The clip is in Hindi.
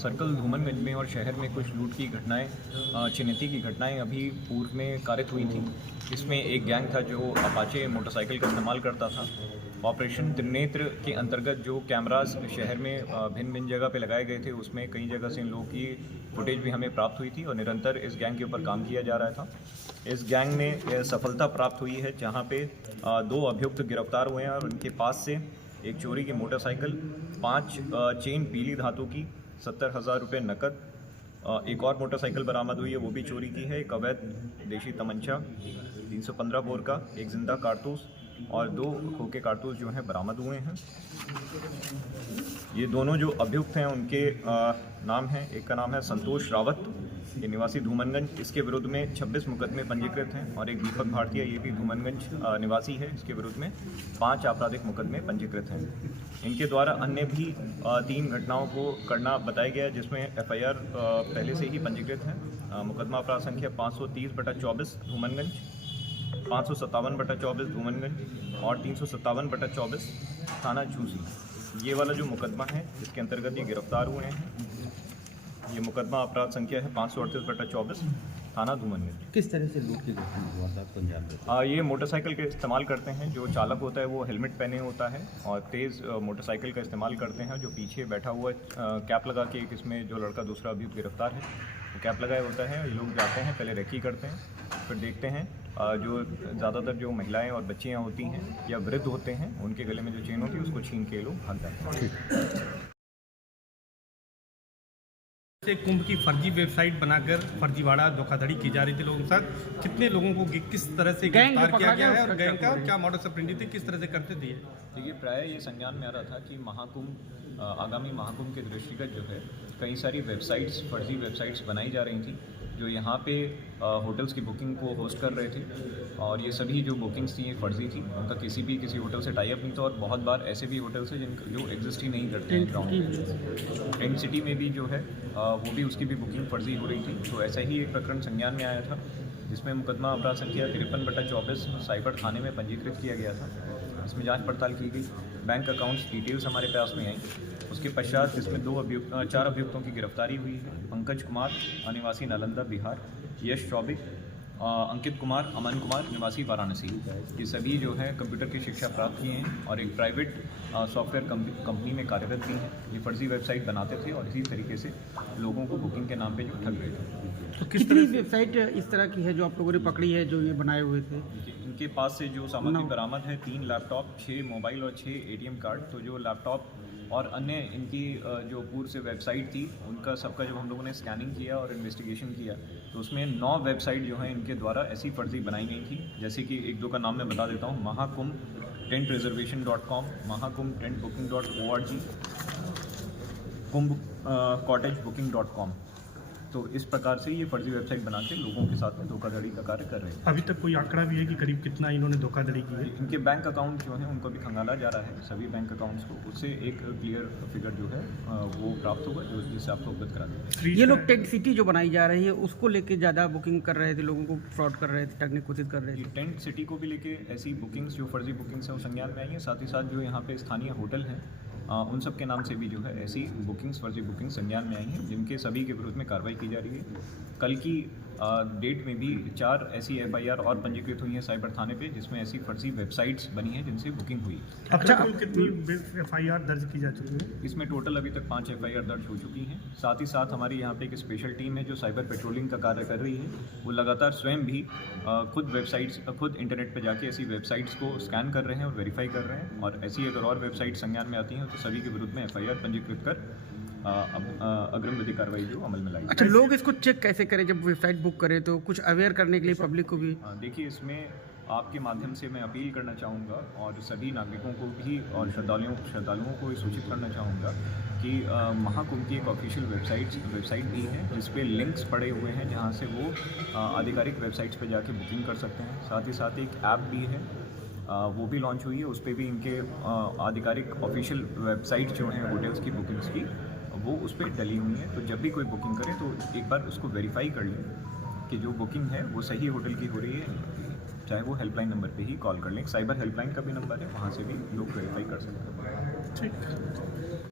सर्कल धूमनगंज में और शहर में कुछ लूट की घटनाएं, चिन्हिती की घटनाएं अभी पूर्व में कारित हुई थी। इसमें एक गैंग था जो अपाचे मोटरसाइकिल का इस्तेमाल करता था। ऑपरेशन त्रिनेत्र के अंतर्गत जो कैमरास शहर में भिन्न भिन्न जगह पे लगाए गए थे, उसमें कई जगह से इन लोगों की फुटेज भी हमें प्राप्त हुई थी और निरंतर इस गैंग के ऊपर काम किया जा रहा था। इस गैंग में सफलता प्राप्त हुई है, जहाँ पे 2 अभियुक्त गिरफ्तार हुए हैं और उनके पास से एक चोरी की मोटरसाइकिल, 5 चेन पीली धातु की, 70,000 रुपये नकद, एक और मोटरसाइकिल बरामद हुई है, वो भी चोरी की है। एक अवैध देशी तमंचा 315 बोर का, एक जिंदा कारतूस और 2 खोखे कारतूस जो हैं बरामद हुए हैं। ये दोनों जो अभियुक्त हैं उनके नाम हैं, एक का नाम है संतोष रावत, ये निवासी धूमनगंज, इसके विरुद्ध में 26 मुकदमे पंजीकृत हैं, और एक दीपक भाटिया, ये भी धूमनगंज निवासी है, इसके विरुद्ध में 5 आपराधिक मुकदमे पंजीकृत हैं। इनके द्वारा अन्य भी 3 घटनाओं को करना बताया गया है, जिसमें FIR पहले से ही पंजीकृत है। मुकदमा अपराध संख्या 530/24 धूमनगंज, 557/24 धूमनगंज और 357/24 थाना झूसी। ये वाला जो मुकदमा है, इसके अंतर्गत ये गिरफ्तार हुए हैं। ये मुकदमा अपराध संख्या है 538/24 थाना धूमनगंज। किस तरह से लूट की घटना हुआ था पंजाब में? ये मोटरसाइकिल का इस्तेमाल करते हैं, जो चालक होता है वो हेलमेट पहने होता है और तेज़ मोटरसाइकिल का इस्तेमाल करते हैं। जो पीछे बैठा हुआ कैप लगा के, एक इसमें जो लड़का दूसरा अभी गिरफ्तार है, वो कैप लगाया होता है। ये लोग जाते हैं, पहले रेकी करते हैं, फिर देखते हैं जो ज़्यादातर जो महिलाएं और बच्चियां होती हैं या वृद्ध होते हैं, उनके गले में जो चेन होती है उसको छीन के ये लोग भाग जाते हैं। से कुंभ की फर्जी वेबसाइट बनाकर फर्जीवाड़ा धोखाधड़ी की जा रही थी लोगों के साथ, कितने लोगों को किस तरह से गिरफ्तार किया गया है और गैंग का क्या मॉडस ऑपरेंडी थी, किस तरह से करते थे? देखिए, प्राय ये संज्ञान में आ रहा था कि महाकुंभ, आगामी महाकुंभ के दृष्टिगत जो है कई सारी वेबसाइट्स, फर्जी वेबसाइट्स बनाई जा रही थी, जो यहाँ पे होटल्स की बुकिंग को होस्ट कर रहे थे, और ये सभी जो बुकिंग्स थी ये फर्जी थी। उनका किसी होटल से टाई अप नहीं था, और बहुत बार ऐसे भी होटल्स हैं जो एग्जिस्ट ही नहीं करते हैं ग्राउंड। टेंट सिटी में भी जो है वो भी उसकी भी बुकिंग फर्जी हो रही थी। तो ऐसा ही एक प्रकरण संज्ञान में आया था, जिसमें मुकदमा अपराध संख्या 53/24 साइबर थाने में पंजीकृत किया गया था। इसमें जांच पड़ताल की गई, बैंक अकाउंट्स डिटेल्स हमारे पास में आई। उसके पश्चात इसमें 4 अभियुक्तों की गिरफ्तारी हुई है। पंकज कुमार, निवासी नालंदा बिहार, यश चौबे, अंकित कुमार, अमन कुमार, निवासी वाराणसी, ये सभी जो है कंप्यूटर की शिक्षा प्राप्त किए हैं और एक प्राइवेट सॉफ्टवेयर कंपनी में कार्यरत भी हैं। ये फर्जी वेबसाइट बनाते थे और इसी तरीके से लोगों को बुकिंग के नाम पे जो ठग रहे थे। तो कितनी वेबसाइट इस तरह की है जो आप लोगों ने पकड़ी है, जो ये बनाए हुए थे? इनके पास से जो सामग्री बरामद है, 3 लैपटॉप, 6 मोबाइल और 6 ATM कार्ड। तो जो लैपटॉप और अन्य इनकी जो पूर्व से वेबसाइट थी, उनका सबका जब हम लोगों ने स्कैनिंग किया और इन्वेस्टिगेशन किया, तो उसमें 9 वेबसाइट जो हैं इनके द्वारा ऐसी फर्जी बनाई गई थी। जैसे कि 1-2 का नाम मैं बता देता हूँ: महाकुंभ टेंट रिजर्वेशन.com, महाकुंभ टेंट बुकिंग.org, कुंभ कॉटेज बुकिंग.com। तो इस प्रकार से ये फर्जी वेबसाइट बना के लोगों के साथ में धोखाधड़ी का कार्य कर रहे हैं। अभी तक कोई आंकड़ा भी है कि करीब कितना इन्होंने धोखाधड़ी की है? इनके बैंक अकाउंट जो हैं उनको भी खंगाला जा रहा है, सभी बैंक अकाउंट्स को। उससे एक क्लियर फिगर जो है वो प्राप्त होगा, जो जिससे आपको अवगत करा देंगे। ये लोग टेंट सिटी जो बनाई जा रही है उसको लेके ज़्यादा बुकिंग कर रहे थे, लोगों को फ्रॉड कर रहे थे, ठगने की कोशिश कर रहे थे। टेंट सिटी को भी लेके ऐसी बुकिंग्स, जो फर्जी बुकिंग्स हैं, वो संज्ञान में आई हैं। साथ ही साथ जो यहाँ पे स्थानीय होटल हैं, उन सब के नाम से भी जो है ऐसी बुकिंग्स, फर्जी बुकिंग्स संज्ञान में आई हैं, जिनके सभी के विरुद्ध में कार्रवाई की जा रही है। कल की डेट में भी 4 ऐसी FIR और पंजीकृत हुई हैं साइबर थाने पे, जिसमें ऐसी फर्जी वेबसाइट्स बनी हैं जिनसे बुकिंग हुई। अच्छा, कितनी FIR दर्ज की जा चुकी है? इसमें टोटल अभी तक 5 FIR दर्ज हो चुकी हैं। साथ ही साथ हमारी यहाँ पे एक स्पेशल टीम है जो साइबर पेट्रोलिंग का कार्य कर रही है। वो लगातार स्वयं भी खुद इंटरनेट पर जाके ऐसी वेबसाइट्स को स्कैन कर रहे हैं और वेरीफाई कर रहे हैं, और ऐसी अगर और वेबसाइट संज्ञान में आती हैं तो सभी के विरुद्ध में FIR पंजीकृत कर अग्रिम विधि कार्रवाई जो अमल में लाई। अच्छा, लोग इसको चेक कैसे करें जब वेबसाइट बुक करें? तो कुछ अवेयर करने के लिए पब्लिक को भी देखिए, इसमें आपके माध्यम से मैं अपील करना चाहूँगा और सभी नागरिकों को भी और श्रद्धालुओं को सूचित करना चाहूँगा कि महाकुंभ की एक ऑफिशियल वेबसाइट भी है, जिस पे लिंक्स पड़े हुए हैं, जहाँ से वो आधिकारिक वेबसाइट्स पे जाके बुकिंग कर सकते हैं। साथ ही साथ एक ऐप भी है, वो भी लॉन्च हुई है, उस पर भी इनके आधिकारिक ऑफिशियल वेबसाइट जो हैं होटल्स की बुकिंग्स की, वो उस पर डली हुई है। तो जब भी कोई बुकिंग करे तो एक बार उसको वेरीफाई कर लें कि जो बुकिंग है वो सही होटल की हो रही है, चाहे वो हेल्पलाइन नंबर पे ही कॉल कर लें। साइबर हेल्पलाइन का भी नंबर है, वहाँ से भी लोग वेरीफाई कर सकते हैं। ठीक।